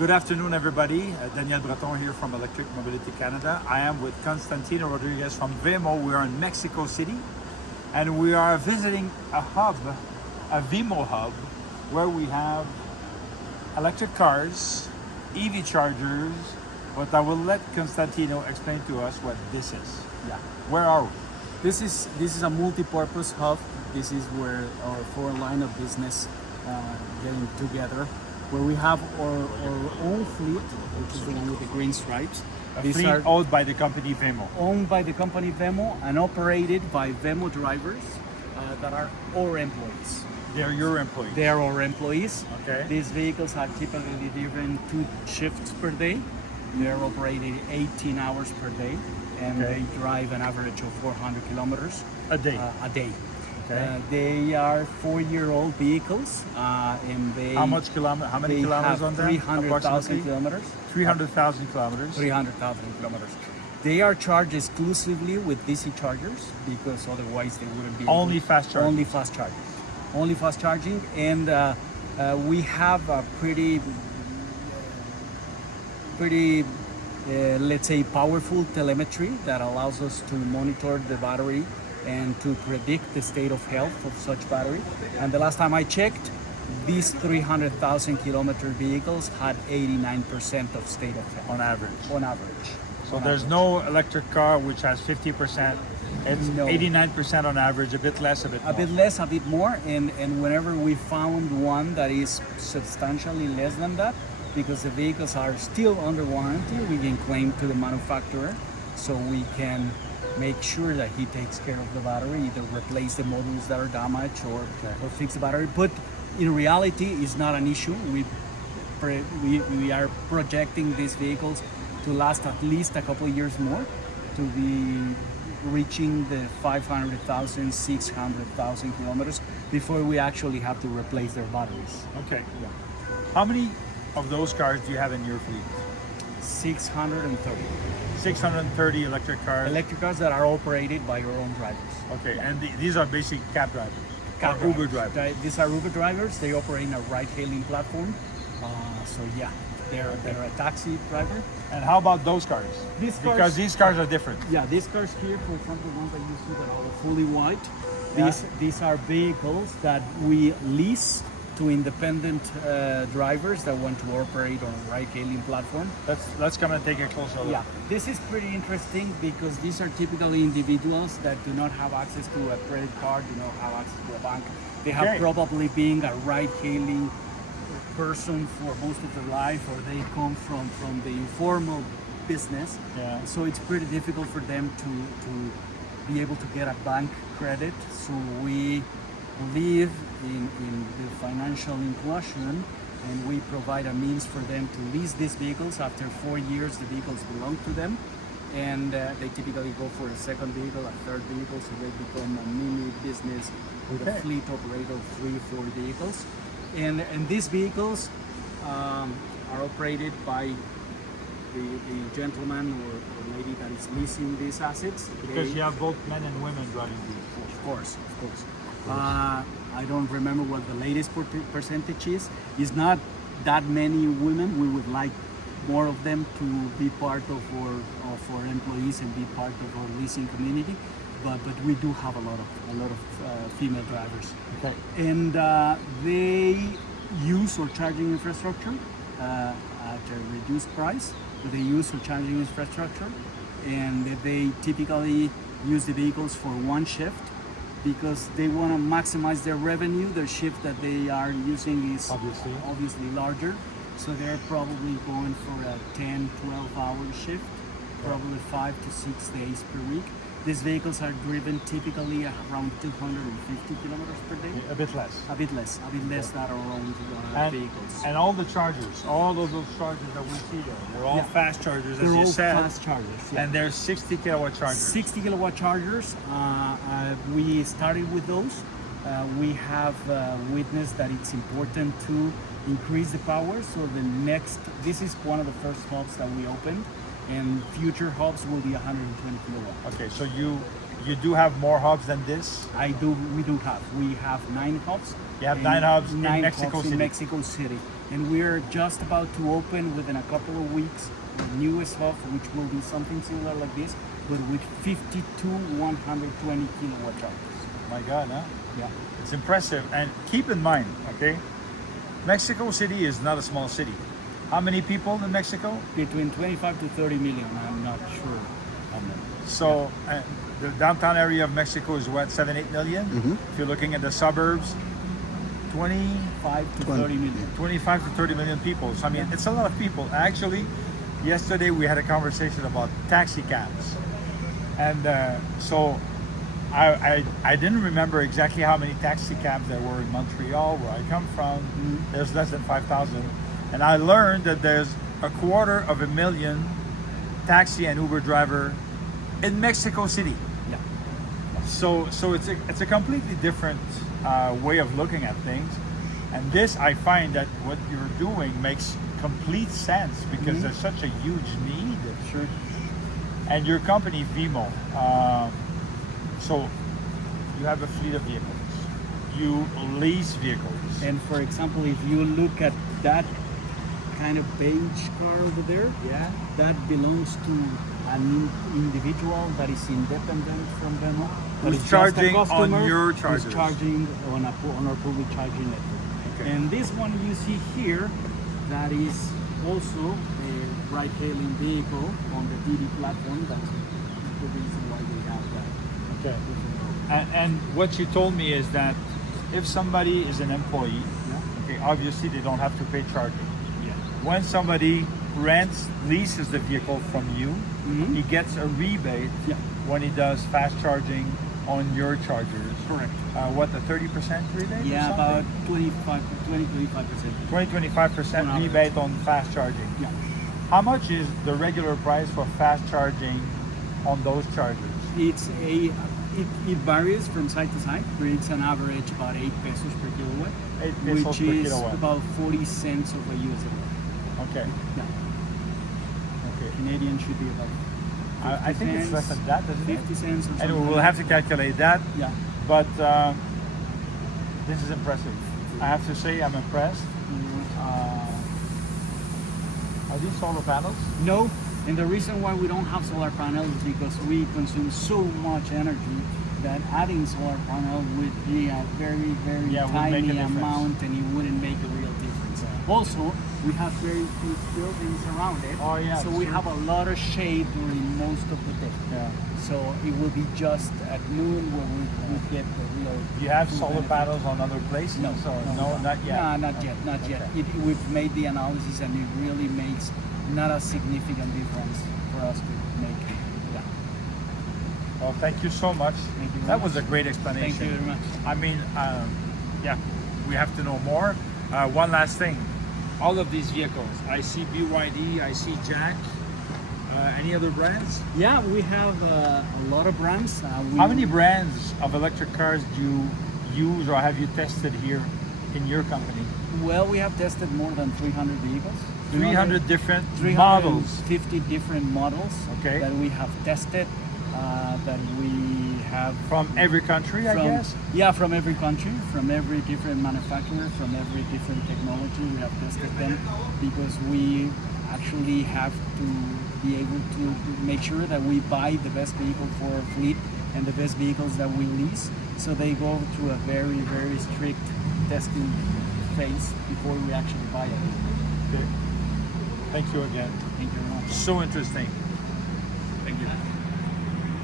Good afternoon, everybody. Daniel Breton here from Electric Mobility Canada. I am with Constantino Rodriguez from VEMO. We are in Mexico City, and we are visiting a hub, a VEMO hub, where we have electric cars, EV chargers, but I will let Constantino explain to us what this is. Yeah, Where are we? this is a multi-purpose hub. This is where our four line of business getting together, where we have our own fleet, which is the one with the green stripes. A These fleet are owned by the company VEMO. owned by the company VEMO and operated by VEMO drivers that are our employees. They're your employees. They are our employees. Okay. These vehicles are typically driven 2 shifts per day. They're operated 18 hours per day, and Okay. they drive an average of 400 kilometers A day. a day. Okay. They are 4-year-old vehicles, and they How many kilometers have on them? 300,000 Approximately? kilometers. 300,000 kilometers. 300,000 kilometers. They are charged exclusively with DC chargers because otherwise they wouldn't be Only able- fast charging. Only fast charging. Only fast charging, and we have a pretty, let's say, powerful telemetry that allows us to monitor the battery and to predict the state of health of such battery. And the last time I checked, these 300,000 kilometer vehicles had 89% of state of health On average. on average. So there's no electric car which has 50%. It's No. 89% on average, a bit less, a bit more. A bit less, a bit more, and whenever we found one that is substantially less than that, because the vehicles are still under warranty, we can claim to the manufacturer, so we can make sure that he takes care of the battery, either replace the modules that are damaged or fix the battery. But in reality, it's not an issue. We are projecting these vehicles to last at least a couple of years more, to be reaching the 500,000, 600,000 kilometers before we actually have to replace their batteries. Okay. Yeah. How many of those cars do you have in your fleet? 630 630 electric cars. electric cars that are operated by your own drivers. Okay, and these are basically cab drivers. Cab or Uber drivers. These are Uber drivers. They operate in a ride-hailing platform. So yeah, they're a taxi driver. And how about those cars? These cars- Because these cars are different. Yeah, these cars here, for example, the ones that you see that are fully white, Yeah. these are vehicles that we lease to independent drivers that want to operate on a ride-hailing platform. Let's come and take a closer look. Yeah, this is pretty interesting because these are typically individuals that do not have access to a credit card, do not have access to a bank. They have Okay. probably been a ride-hailing person for most of their life, or they come from the informal business. Yeah. So it's pretty difficult for them to be able to get a bank credit. So we live in the financial inclusion, and we provide a means for them to lease these vehicles. After 4 years, the vehicles belong to them, and they typically go for a second vehicle, a third vehicle, so they become a mini business with a Okay. fleet operator of 3-4 vehicles. And these vehicles are operated by the gentleman or lady that is leasing these assets. Because They- you have both men and women driving these. of course. I don't remember what the latest percentage is. It's not that many women. We would like more of them to be part of our employees and be part of our leasing community. But we do have a lot of female drivers. Okay. And they use our charging infrastructure at a reduced price. But they use our charging infrastructure, and they typically use the vehicles for one shift because they want to maximize their revenue. The shift that they are using is obviously larger, so they're probably going for a 10-12 hour shift, probably 5 to 6 days per week. These vehicles are driven typically around 250 kilometers per day. A bit less. A bit less than our own vehicles. And all the chargers, all of those chargers that we see there, they're all Yeah. fast chargers, as They're you all said. fast chargers. Yeah. And they're 60 kilowatt chargers. 60 kilowatt chargers. We started with those. We have witnessed that it's important to increase the power. So this is one of the first hubs that we opened, and future hubs will be 120 kilowatt. Okay, so you do have more hubs than this? We do have. We have 9 hubs. You have and 9 hubs in nine Mexico hubs City. in Mexico City. and we're just about to open within a couple of weeks the newest hub, which will be something similar like this, but with 52 120 kilowatt chargers. My God, huh? Yeah. It's impressive. And keep in mind, okay, Mexico City is not a small city. How many people in Mexico? Between 25 to 30 million, I'm not sure. So the downtown area of Mexico is what, 7-8 million? If you're looking at the suburbs, 25 to 30 million. 25 to 30 million people. So I mean, it's a lot of people. Actually, yesterday we had a conversation about taxi cabs, and so I didn't remember exactly how many taxi cabs there were in Montreal, where I come from. There's less than 5,000, and I learned that there's 250,000 taxi and Uber driver in Mexico City. Yeah. So it's a completely different way of looking at things, and this, I find that what you're doing makes complete sense because there's such a huge need. Sure. And your company VEMO, so you have a fleet of vehicles, you lease vehicles. And for example, if you look at that kind of beige car over there, Yeah. that belongs to an individual that is independent from VEMO. Who's But it's charging just a on customer your who's chargers. charging on our public charging network. Okay. And this one you see here, that is also a ride-hailing vehicle on the DD platform. That's the reason why we have that. Okay. And what you told me is that if somebody is an employee, Yeah. okay, obviously they don't have to pay charging. Yeah. When somebody leases the vehicle from you, Mhm. he gets a rebate Yeah. when he does fast charging on your chargers. Correct. What, the 30% rebate? Yeah, or about something? 25%. 20-25% On average. rebate on fast charging. Yeah. How much is the regular price for fast charging on those chargers? It varies from side to side, but it's an average about 8 pesos per kilowatt, 8 pesos which per is kilowatt. about 40 cents of a US dollar. Okay. Yeah. Okay. Canadian should be about I think it's less than that, isn't 50 it? cents or something. And we'll have to calculate that. Yeah. But this is impressive. I have to say I'm impressed. Are these solar panels? No, and the reason why we don't have solar panels is because we consume so much energy that adding solar panel would be a very, very Yeah, would make a tiny difference. amount, and it wouldn't make a real difference. Also, we have very few buildings around it, Oh, yeah, so we true. have a lot of shade during most of the day. Yeah. So it will be just at noon where we would get the real. Do you have full solar benefit. panels on other places? No, Or no, not yet. No, not yet, not yet. Okay. We've made the analysis, and it really makes not a significant difference for us to make. Yeah. Well, thank you so much. Thank you very That was much. a great explanation. Thank you very much. I mean, yeah, we have to know more. One last thing. All of these vehicles, I see BYD, I see Jack. Any other brands? Yeah, we have a lot of brands. How many brands of electric cars do you use or have you tested here in your company? Well, we have tested more than 300 vehicles. 300 different models. 350 different models Okay. that we have tested. That we have From every country, I guess? Yeah, from every country, from every different manufacturer, from every different technology. We have tested them because we actually have to be able to make sure that we buy the best vehicle for our fleet and the best vehicles that we lease. So they go through a very, very strict testing phase before we actually buy it. Okay. Thank you again. Thank you very much. So interesting.